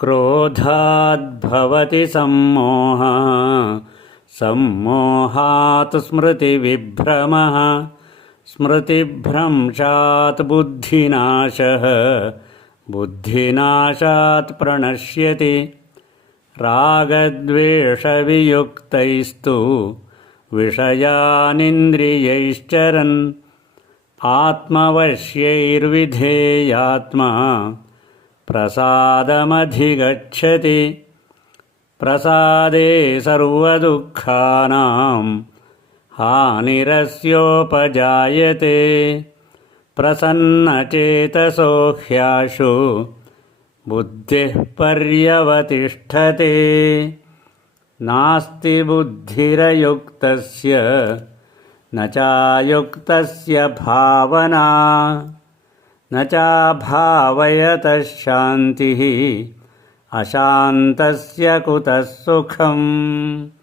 क्रोधाद्भवति सम्मोहः सम्मोहात् स्मृतिविभ्रमः स्मृतिभ्रंशात् बुद्धिनाशः बुद्धिनाशात् प्रणश्यति रागद्वेषवियुक्तैस्तु विषयानिन्द्रियैश्चरन् आत्मवश्यैर्विधेयात्मा प्रसादमधिगच्छति प्रसादे सर्वदुःखानां हानिरस्योपजायते प्रसन्नचेतसो ह्याशु बुद्धिः पर्यवतिष्ठते नास्ति बुद्धिरयुक्तस्य न चायुक्तस्य भावना न चाभावयतः शान्तिः अशान्तस्य कुतः सुखम्।